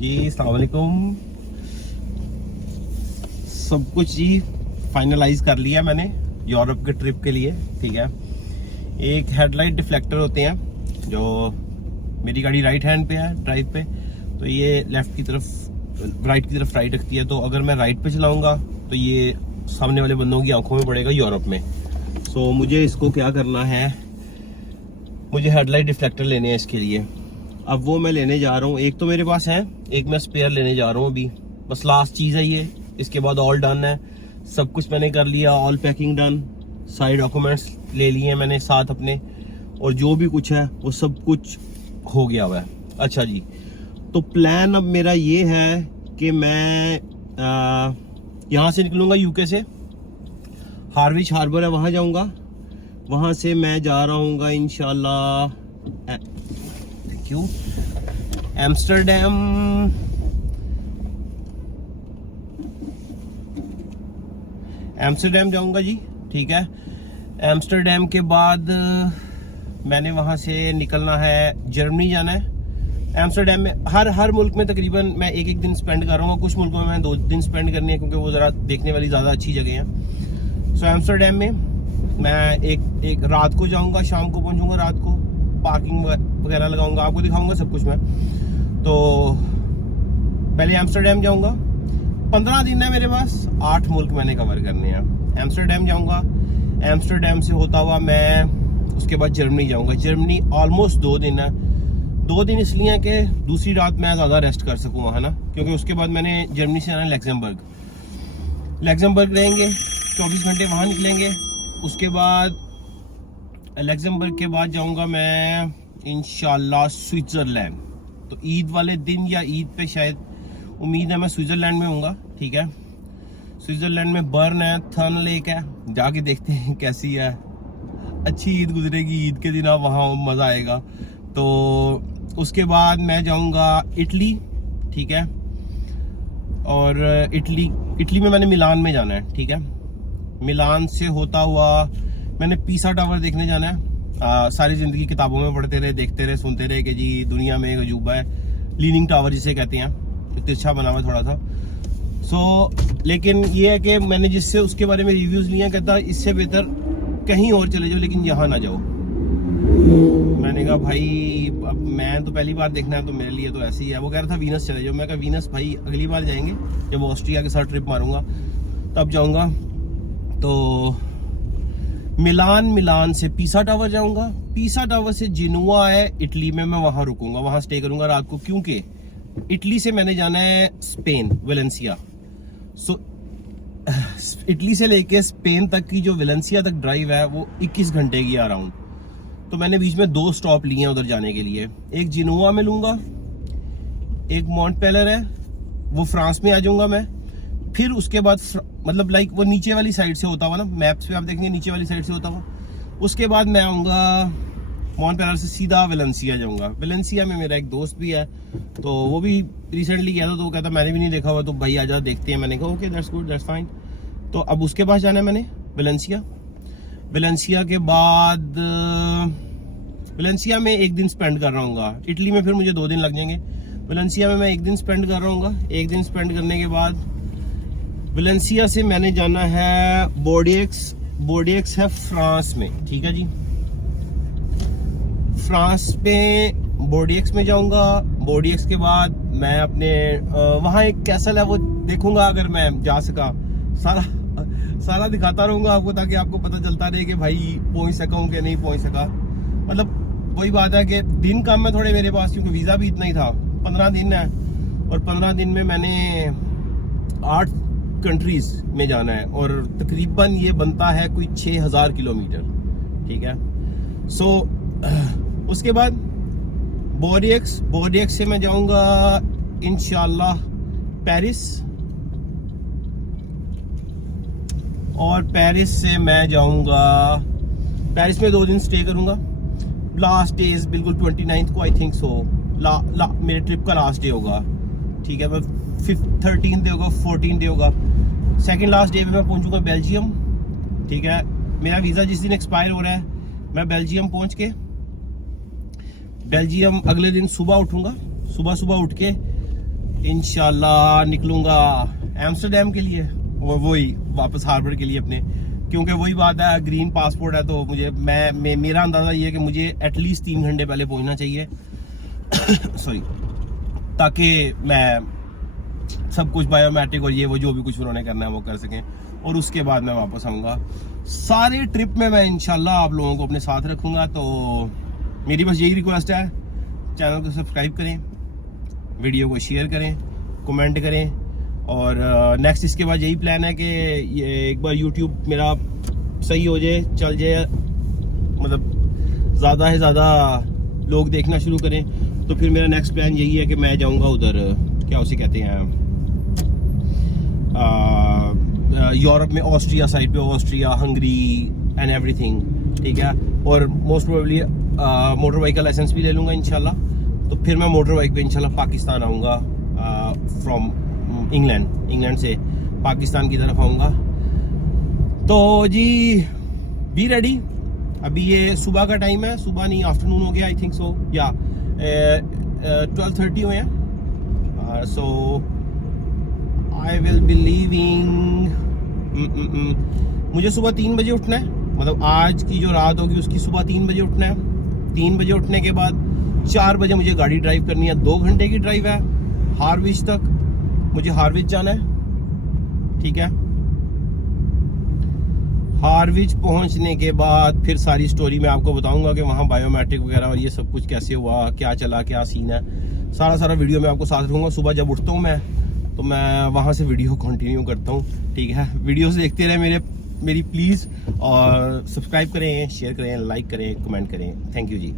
जी अस्सलाम वालेकुम। सब कुछ ही फाइनलाइज कर लिया मैंने यूरोप के ट्रिप के लिए। ठीक है, एक हेडलाइट डिफ्लेक्टर होते हैं जो मेरी गाड़ी राइट हैंड पे है ड्राइव पे, तो ये लेफ्ट की तरफ राइट की तरफ राइट रखती है। तो अगर मैं राइट पे चलाऊंगा तो ये सामने वाले बंदों की आंखों में पड़ेगा यूरोप में। सो मुझे इसको क्या करना है, मुझे हेडलाइट डिफ्लेक्टर लेने हैं इसके लिए। अब वो मैं लेने जा रहा हूँ, एक तो मेरे पास है, एक मैं स्पेयर लेने जा रहा हूँ अभी। बस लास्ट चीज़ है ये, इसके बाद ऑल डन है। सब कुछ मैंने कर लिया, ऑल पैकिंग डन, सारे डॉक्यूमेंट्स ले लिए हैं मैंने साथ अपने, और जो भी कुछ है वो सब कुछ हो गया हुआ है। अच्छा जी, तो प्लान अब मेरा ये है कि मैं यहाँ से निकलूँगा यूके से, हार्विच हार्बर है वहाँ जाऊँगा। वहाँ से मैं जा रहा हूँ इंशाल्लाह एम्स्टर्डम। एम्स्टर्डम जाऊंगा जी। ठीक है, एम्स्टर्डम के बाद मैंने वहां से निकलना है, जर्मनी जाना है। एम्स्टर्डम में हर मुल्क में तकरीबन मैं एक दिन स्पेंड कर रहा हूँ। कुछ मुल्कों में मैं 2 दिन स्पेंड करनी है क्योंकि वो ज़रा देखने वाली ज़्यादा अच्छी जगह है। सो एम्स्टर्डम में मैं एक रात को जाऊंगा, शाम को पहुंचूंगा रात को, पार्किंग वगैरह लगाऊंगा, आपको दिखाऊंगा सब कुछ मैं। तो पहले एम्स्टर्डम जाऊंगा, 15 दिन है मेरे पास, 8 मुल्क मैंने कवर करने हैं। एम्स्टर्डम जाऊंगा, एम्स्टर्डम से होता हुआ मैं उसके बाद जर्मनी जाऊंगा। जर्मनी ऑलमोस्ट 2 दिन है। 2 दिन इसलिए है कि दूसरी रात मैं ज़्यादा रेस्ट कर सकूँ वहाँ ना, क्योंकि उसके बाद मैंने जर्मनी से आना है लग्जमबर्ग रहेंगे, 24 घंटे वहाँ निकलेंगे। उसके बाद लग्जमबर्ग के बाद जाऊंगा मैं इंशाल्लाह स्विट्ज़रलैंड। तो ईद वाले दिन या ईद पे शायद, उम्मीद है मैं स्विट्ज़रलैंड में हूँगा। ठीक है, स्विट्ज़रलैंड में बर्न है, थर्न लेक है, जाके देखते हैं कैसी है। अच्छी ईद गुजरेगी, ईद के दिन आप वहाँ मज़ा आएगा। तो उसके बाद मैं जाऊँगा इटली। ठीक है, और इटली में मैंने मिलान में जाना है। ठीक है, मिलान से होता हुआ मैंने पीसा टावर देखने जाना है। सारी ज़िंदगी किताबों में पढ़ते रहे, देखते रहे, सुनते रहे कि जी दुनिया में एक अजूबा है, लीनिंग टावर जिसे कहते हैं, तिरछा बना हुआ थोड़ा सा। सो लेकिन ये है कि मैंने जिससे उसके बारे में रिव्यूज़ लिए, कहता इससे बेहतर कहीं और चले जाओ लेकिन यहाँ ना जाओ। मैंने कहा भाई अब मैं तो पहली बार देखना है तो मेरे लिए तो ऐसे ही है। वो कह रहा था वीनस चले जाओ। मैं कहा वीनस भाई अगली बार जाएंगे, जब ऑस्ट्रिया के साथ ट्रिप मारूंगा तब जाऊंगा। तो मिलान से पीसा टावर जाऊंगा, पीसा टावर से जिनुआ है इटली में, मैं वहां रुकूंगा, वहां स्टे करूंगा रात को, क्योंकि इटली से मैंने जाना है स्पेन, वेलेंसिया। सो इटली से लेके स्पेन तक की जो वेलेंसिया तक ड्राइव है वो 21 घंटे की अराउंड। तो मैंने बीच में 2 स्टॉप लिए हैं उधर जाने के लिए, एक जिनुआ में लूंगा, एक मॉन्टपेलर है, वो फ्रांस में आ जाऊंगा मैं। फिर उसके बाद मतलब लाइक वो नीचे वाली साइड से होता हुआ ना, मैप्स पे आप देखेंगे नीचे वाली साइड से होता हुआ। उसके बाद मैं आऊँगा मॉन्टपेलर से सीधा वेलेंसिया जाऊँगा। वेलेंसिया में मेरा एक दोस्त भी है, तो वो भी रिसेंटली गया था, तो वो कहता मैंने भी नहीं देखा हुआ, तो भाई आजा देखते हैं। मैंने कहा okay that's good, that's fine. तो अब उसके पास जाना है मैंने वेलेंसिया के बाद वेलेंसिया में 1 दिन स्पेंड कर रहा हूँ। इटली में फिर मुझे 2 दिन लग जाएंगे, वेलेंसिया में मैं 1 दिन स्पेंड कर रहा हूँ। 1 दिन स्पेंड करने के बाद वेलेंसिया से मैंने जाना है बोर्डियक्स है फ्रांस में। ठीक है जी, फ्रांस में बोर्डियक्स में जाऊंगा। बोर्डियक्स के बाद मैं अपने वहाँ एक कैसल है वो देखूंगा, अगर मैं जा सका सारा दिखाता रहूंगा आपको, ताकि आपको पता चलता रहे कि भाई पहुंच सका हूँ कि नहीं पहुंच सका। मतलब वही बात है कि दिन कम है थोड़े मेरे पास, क्योंकि वीज़ा भी इतना ही था। 15 दिन है, और 15 दिन में मैंने 8 कंट्रीज में जाना है, और तकरीबन ये बनता है कोई 6000 किलोमीटर। ठीक है, सो उसके बाद बोर्डियक्स से मैं जाऊंगा इंशाल्लाह पेरिस, और पेरिस से मैं जाऊंगा, पेरिस में 2 दिन स्टे करूंगा। लास्ट डे बिल्कुल 29 को आई थिंक सो मेरे ट्रिप का लास्ट डे होगा। ठीक है, 13 डे होगा, 14 डे होगा। सेकंड लास्ट डे पे मैं पहुंचूंगा बेल्जियम। ठीक है, मेरा वीज़ा जिस दिन एक्सपायर हो रहा है, मैं बेल्जियम पहुंच के बेल्जियम अगले दिन सुबह उठूंगा, सुबह उठ के इंशाल्लाह निकलूंगा एम्स्टरडेम के लिए, और वही वापस हार्बर के लिए अपने, क्योंकि वही बात है ग्रीन पासपोर्ट है, तो मुझे मेरा अंदाज़ा ये है कि मुझे एटलीस्ट 3 घंटे पहले पहुंचना चाहिए सॉरी, ताकि मैं सब कुछ बायोमेट्रिक और ये वो जो भी कुछ उन्होंने करना है वो कर सकें, और उसके बाद मैं वापस आऊँगा। सारे ट्रिप में मैं इंशाल्लाह आप लोगों को अपने साथ रखूँगा। तो मेरी बस यही रिक्वेस्ट है, चैनल को सब्सक्राइब करें, वीडियो को शेयर करें, कमेंट करें, और नेक्स्ट इसके बाद यही प्लान है कि ये एक बार यूट्यूब मेरा सही हो जाए, चल जाए, मतलब ज़्यादा से ज़्यादा लोग देखना शुरू करें, तो फिर मेरा नेक्स्ट प्लान यही है कि मैं जाऊंगा उधर, क्या उसे कहते हैं, यूरोप में, ऑस्ट्रिया साइड पे, ऑस्ट्रिया, हंगरी एंड एवरीथिंग, ठीक है। और मोस्ट प्रोबेबली मोटर बाइक का लाइसेंस भी ले लूँगा इंशाल्लाह। तो फिर मैं मोटर बाइक पे इंशाल्लाह पाकिस्तान आऊँगा, फ्रॉम इंग्लैंड से पाकिस्तान की तरफ आऊँगा। तो जी बी रेडी। अभी ये सुबह का टाइम है, सुबह नहीं आफ्टरनून हो गया, आई थिंक सो, या 12:30 हुए हैं। सो आई विल बी लीविंग, मुझे सुबह 3 बजे उठना है, मतलब आज की जो रात होगी उसकी सुबह 3 बजे उठना है। 3 बजे उठने के बाद 4 बजे मुझे गाड़ी ड्राइव करनी है, 2 घंटे की ड्राइव है हार्विच तक, मुझे हार्विच जाना है, ठीक है। हार्विच पहुंचने के बाद फिर सारी स्टोरी मैं आपको बताऊंगा कि वहाँ बायोमेट्रिक वगैरह और ये सब कुछ कैसे हुआ, क्या चला, क्या सीन है, सारा वीडियो मैं आपको साथ रखूँगा। सुबह जब उठता हूँ मैं, तो मैं वहाँ से वीडियो कंटिन्यू करता हूँ, ठीक है। वीडियोस देखते रहे मेरी प्लीज़, और सब्सक्राइब करें, शेयर करें, लाइक करें, कमेंट करें। Thank you ji.